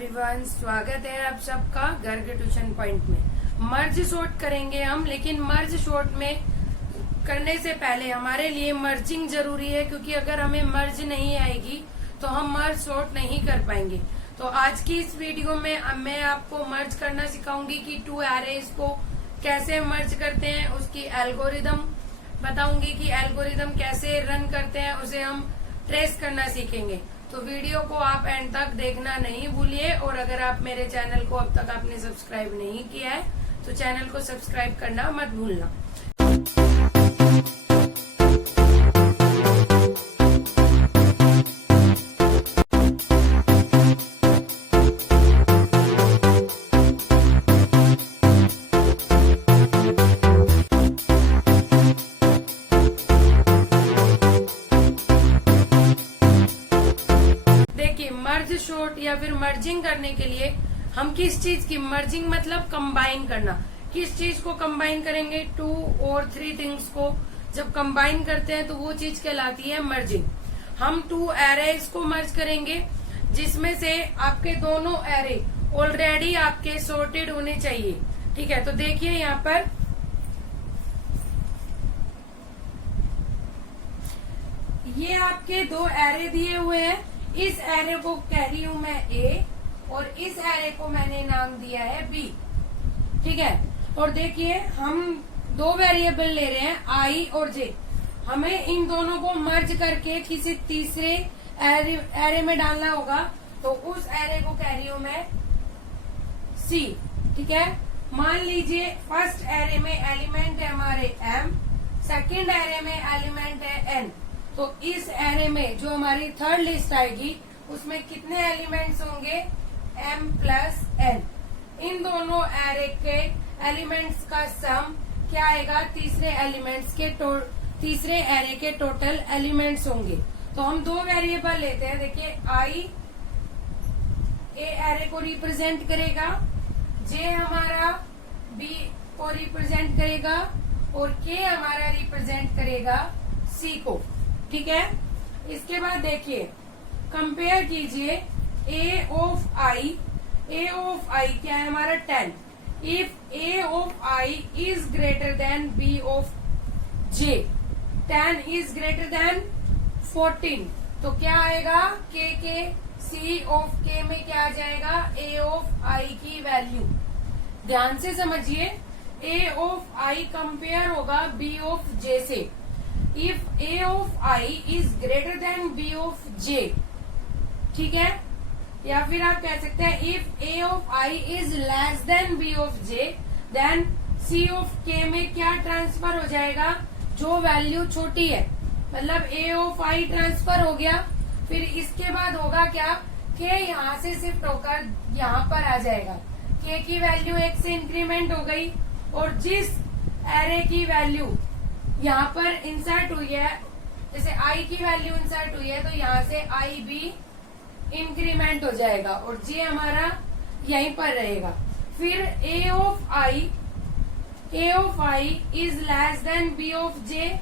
Everyone, स्वागत है आप सबका घर के ट्यूशन पॉइंट में। मर्ज शॉर्ट करेंगे हम, लेकिन मर्ज शॉर्ट में करने से पहले हमारे लिए मर्जिंग जरूरी है, क्योंकि अगर हमें मर्ज नहीं आएगी तो हम मर्ज शॉर्ट नहीं कर पाएंगे। तो आज की इस वीडियो में मैं आपको मर्ज करना सिखाऊंगी कि टू एरेज को कैसे मर्ज करते हैं, उसकी एल्गोरिदम बताऊंगी कि एल्गोरिदम कैसे रन करते हैं, उसे हम ट्रेस करना सीखेंगे। तो वीडियो को आप एंड तक देखना नहीं भूलिए, और अगर आप मेरे चैनल को अब तक आपने सब्सक्राइब नहीं किया है तो चैनल को सब्सक्राइब करना मत भूलना। मर्ज शॉर्ट या फिर मर्जिंग करने के लिए हम किस चीज की मर्जिंग मतलब कंबाइन करना, किस चीज को कंबाइन करेंगे, टू और थ्री थिंग्स को जब कंबाइन करते हैं तो वो चीज कहलाती है मर्जिंग। हम टू एरेज को मर्ज करेंगे जिसमें से आपके दोनों एरे ऑलरेडी आपके सॉर्टेड होने चाहिए। ठीक है, तो देखिए यहाँ पर ये आपके दो एरे दिए हुए हैं। इस एरे को कह रही हूं मैं ए, और इस एरे को मैंने नाम दिया है बी। ठीक है, और देखिए हम दो वेरिएबल ले रहे हैं आई और जे। हमें इन दोनों को मर्ज करके किसी तीसरे एरे में डालना होगा, तो उस एरे को कह रही हूं मैं सी। ठीक है, मान लीजिए फर्स्ट एरे में एलिमेंट है हमारे एम, सेकेंड एरे में एलिमेंट है एन। तो इस एरे में जो हमारी थर्ड लिस्ट आएगी उसमें कितने एलिमेंट्स होंगे, m प्लस n। इन दोनों एरे के एलिमेंट्स का सम क्या आएगा, तीसरे एरे के टोटल एलिमेंट्स होंगे। तो हम दो वेरिएबल लेते हैं। देखिए आई ए एरे को रिप्रेजेंट करेगा, जे हमारा बी को रिप्रेजेंट करेगा, और के हमारा रिप्रेजेंट करेगा सी को। ठीक है, इसके बाद देखिए कंपेयर कीजिए ए ऑफ आई क्या है हमारा 10। If A of I is greater than B of J, 10 is greater than 14, तो क्या आएगा के सी ऑफ के में क्या आ जाएगा, ए ऑफ आई की वैल्यू। ध्यान से समझिए, ए ऑफ आई कंपेयर होगा बी ऑफ जे से। If A of I is greater than B of J, ठीक है, या फिर आप कह सकते हैं if A of I is less than B of J, then C of K में क्या ट्रांसफर हो जाएगा, जो वैल्यू छोटी है, मतलब ए ऑफ आई ट्रांसफर हो गया। फिर इसके बाद होगा क्या, के यहाँ से शिफ्ट होकर यहाँ पर आ जाएगा। के की वैल्यू 1 से इंक्रीमेंट हो गई, और जिस एरे की वैल्यू यहाँ पर इंसर्ट हुई है, जैसे आई की वैल्यू इंसर्ट हुई है, तो यहाँ से आई भी इंक्रीमेंट हो जाएगा, और जे हमारा यहीं पर रहेगा। फिर A of I is less than B of J,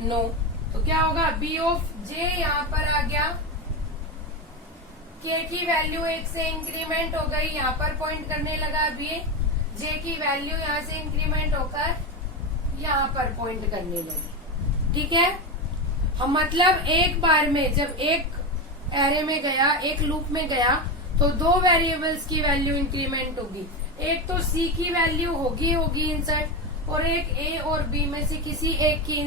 no, तो क्या होगा, बी ऑफ जे यहाँ पर आ गया, के की वैल्यू 1 से इंक्रीमेंट हो गई, यहाँ पर पॉइंट करने लगा। अभी जे की वैल्यू यहाँ से इंक्रीमेंट होकर यहाँ पर पॉइंट करने लगे। ठीक है, हम मतलब एक बार में जब एक एरे में गया, एक लूप में गया, तो दो वेरिएबल्स की वैल्यू इंक्रीमेंट होगी। एक तो सी की वैल्यू होगी इंसर्ट, और एक ए और बी में से किसी एक की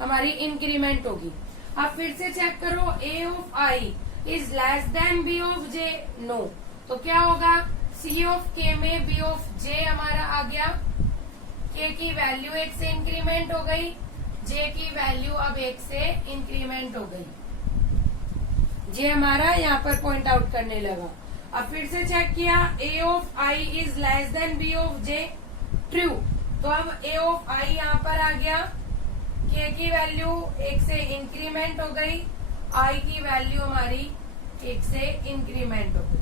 हमारी इंक्रीमेंट होगी। अब फिर से चेक करो, A of I is less than B of J, no, तो क्या होगा, सी ऑफ के में बी ऑफ जे हमारा आ गया, के की वैल्यू 1 से इंक्रीमेंट हो गई, जे की वैल्यू अब 1 से इंक्रीमेंट हो गई, जे हमारा यहाँ पर पॉइंट आउट करने लगा। अब फिर से चेक किया, A of I is less than B of J, true, तो अब ए ऑफ आई यहाँ पर आ गया, के की वैल्यू 1 से इंक्रीमेंट हो गई, आई की वैल्यू हमारी 1 से इंक्रीमेंट हो गई।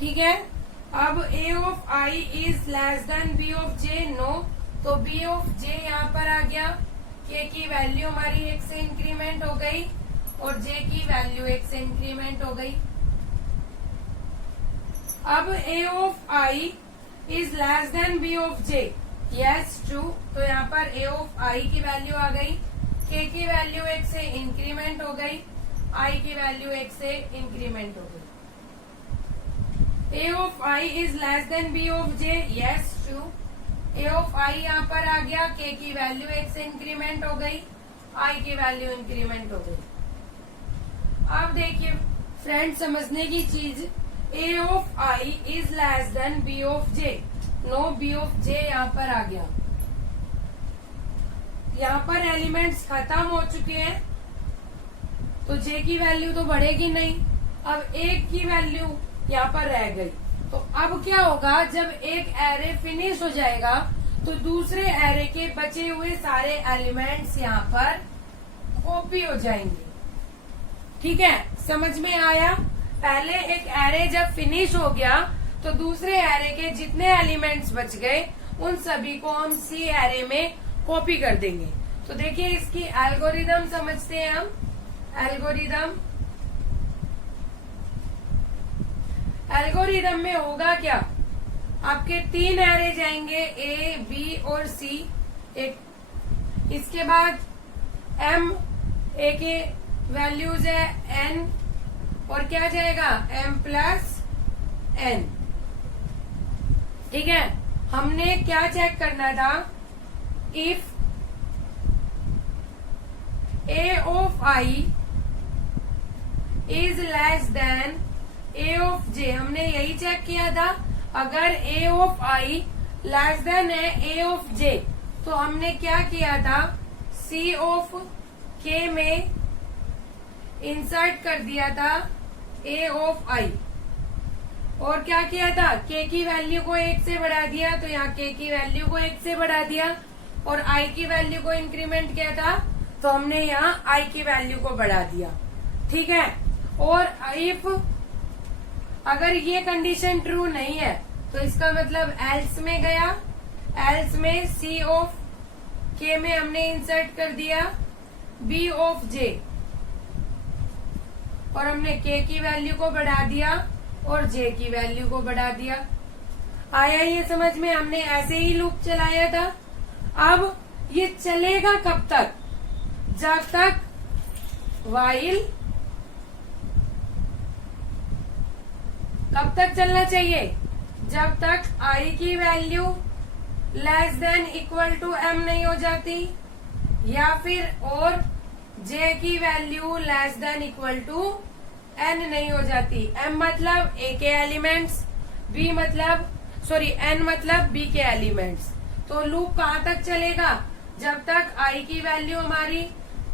ठीक है, अब A of I is less than B of J, no, तो बी ऑफ जे यहाँ पर आ गया, के की वैल्यू हमारी 1 से इंक्रीमेंट हो गई, और जे की वैल्यू 1 से इंक्रीमेंट हो गई। अब a of i is less than b of j, yes true. तो यहाँ पर a ऑफ i की वैल्यू आ गई, k की वैल्यू 1 से इंक्रीमेंट हो गई, i की वैल्यू 1 से इंक्रीमेंट हो गई। a of i is less than b of j, yes true. a of i यहाँ पर आ गया, k की वैल्यू 1 से इंक्रीमेंट हो गई, i की वैल्यू इंक्रीमेंट हो गई। अब देखिए फ्रेंड, समझने की चीज, a of i is less than b of j, no b of j यहाँ पर आ गया। यहाँ पर एलिमेंट्स खत्म हो चुके हैं, तो j की वैल्यू तो बढ़ेगी नहीं। अब एक की वैल्यू यहाँ पर रह गई, तो अब क्या होगा, जब एक एरे फिनिश हो जाएगा तो दूसरे एरे के बचे हुए सारे एलिमेंट्स यहाँ पर कॉपी हो जाएंगे। ठीक है, समझ में आया? पहले एक एरे जब फिनिश हो गया तो दूसरे एरे के जितने एलिमेंट्स बच गए उन सभी को हम सी एरे में कॉपी कर देंगे। तो देखिए इसकी एल्गोरिदम समझते हैं हम। एल्गोरिदम में होगा क्या, आपके 3 एरे जाएंगे, ए बी और सी। एक इसके बाद एम, ए के वैल्यूज है एन, और क्या जाएगा एम प्लस एन। ठीक है, हमने क्या चेक करना था, if a of i is less then a of j, हमने यही चेक किया था। अगर a of i less than है a ऑफ j, तो हमने क्या किया था, c ऑफ k में इंसर्ट कर दिया था a ऑफ i, और क्या किया था, k की वैल्यू को 1 से बढ़ा दिया, तो यहाँ k की वैल्यू को 1 से बढ़ा दिया, और i की वैल्यू को इंक्रीमेंट किया था, तो हमने यहाँ i की वैल्यू को बढ़ा दिया। ठीक है, और इफ अगर ये कंडीशन ट्रू नहीं है तो इसका मतलब एल्स में गया, एल्स में c ऑफ k में हमने इंसर्ट कर दिया b ऑफ j, और हमने k की वैल्यू को बढ़ा दिया और j की वैल्यू को बढ़ा दिया। आया ये समझ में? हमने ऐसे ही लूप चलाया था। अब ये चलेगा कब तक, जब तक वाइल, कब तक चलना चाहिए, जब तक i की value less than equal to m नहीं हो जाती, या फिर और j की value less than equal to n नहीं हो जाती। m मतलब a के एलिमेंट्स, b मतलब n मतलब b के एलिमेंट्स। तो लूप कहाँ तक चलेगा, जब तक i की वैल्यू हमारी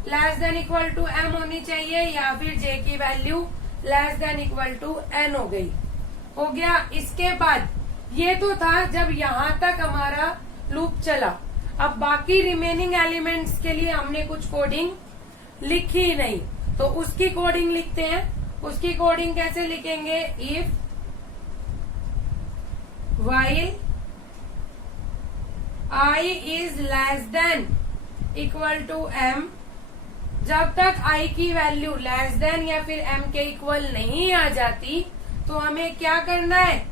less than equal to m होनी चाहिए, या फिर j की value less than equal to n हो गई। हो गया। इसके बाद ये तो था जब यहाँ तक हमारा लूप चला। अब बाकी रिमेनिंग एलिमेंट्स के लिए हमने कुछ कोडिंग लिखी ही नहीं, तो उसकी कोडिंग लिखते हैं। उसकी कोडिंग कैसे लिखेंगे, if while i is less than equal to m, जब तक i की वैल्यू लेस देन या फिर m के इक्वल नहीं आ जाती, तो हमें क्या करना है,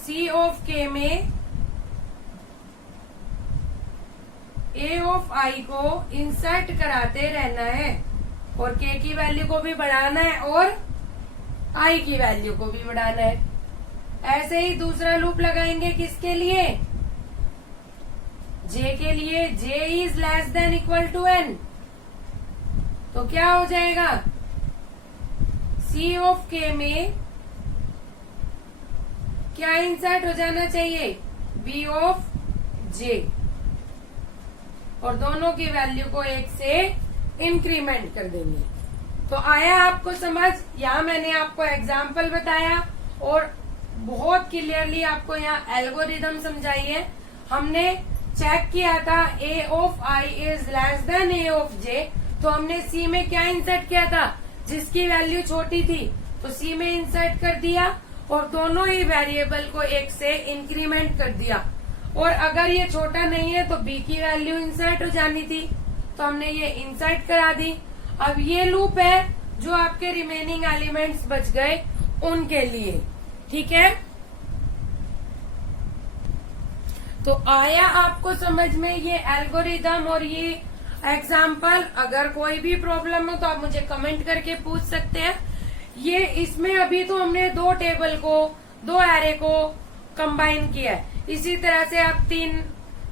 c ऑफ k में a ऑफ i को इंसर्ट कराते रहना है, और k की वैल्यू को भी बढ़ाना है और i की वैल्यू को भी बढ़ाना है। ऐसे ही दूसरा लूप लगाएंगे किसके लिए, j के लिए। j is less than equal to n, तो क्या हो जाएगा, c ऑफ k में क्या इंसर्ट हो जाना चाहिए, b ऑफ j, और दोनों की वैल्यू को 1 से इंक्रीमेंट कर देंगे। तो आया आपको समझ? यहाँ मैंने आपको एग्जाम्पल बताया और बहुत क्लियरली आपको यहाँ एल्गोरिदम समझाई है। हमने चेक किया था a of i is less then a of j, तो हमने c में क्या इंसर्ट किया था, जिसकी वैल्यू छोटी थी तो c में इंसर्ट कर दिया, और दोनों ही वेरिएबल को 1 से इंक्रीमेंट कर दिया। और अगर ये छोटा नहीं है तो b की वैल्यू इंसर्ट हो जानी थी, तो हमने ये इंसर्ट करा दी। अब ये लूप है जो आपके रिमेनिंग एलिमेंट्स बच गए उनके लिए। ठीक है, तो आया आपको समझ में ये एल्गोरिदम और ये एग्जाम्पल? अगर कोई भी प्रॉब्लम हो तो आप मुझे कमेंट करके पूछ सकते हैं। ये इसमें अभी तो हमने दो टेबल को, दो एरे को कंबाइन किया है। इसी तरह से आप 3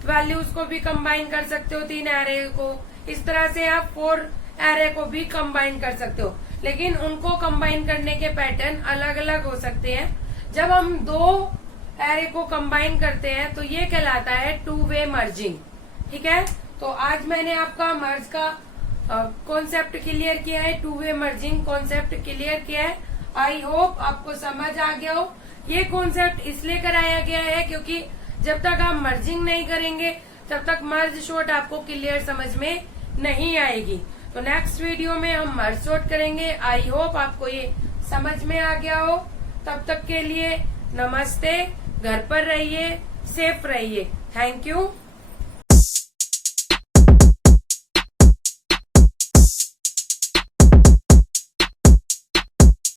वैल्यूज को भी कंबाइन कर सकते हो, 3 एरे को। इस तरह से आप 4 एरे को भी कंबाइन कर सकते हो, लेकिन उनको कंबाइन करने के पैटर्न अलग अलग हो सकते हैं। जब हम 2 एरे को कंबाइन करते हैं तो ये कहलाता है 2 वे मर्जिंग। ठीक है, तो आज मैंने आपका मर्ज का कॉन्सेप्ट क्लियर किया है, 2 वे मर्जिंग कॉन्सेप्ट क्लियर किया है। आई होप आपको समझ आ गया हो। ये कॉन्सेप्ट इसलिए कराया गया है क्योंकि जब तक आप मर्जिंग नहीं करेंगे तब तक मर्ज शॉर्ट आपको क्लियर समझ में नहीं आएगी। तो नेक्स्ट वीडियो में हम मर्ज शॉर्ट करेंगे। आई होप आपको ये समझ में आ गया हो। तब तक के लिए नमस्ते, घर पर रहिए, सेफ रहिए। Thank you.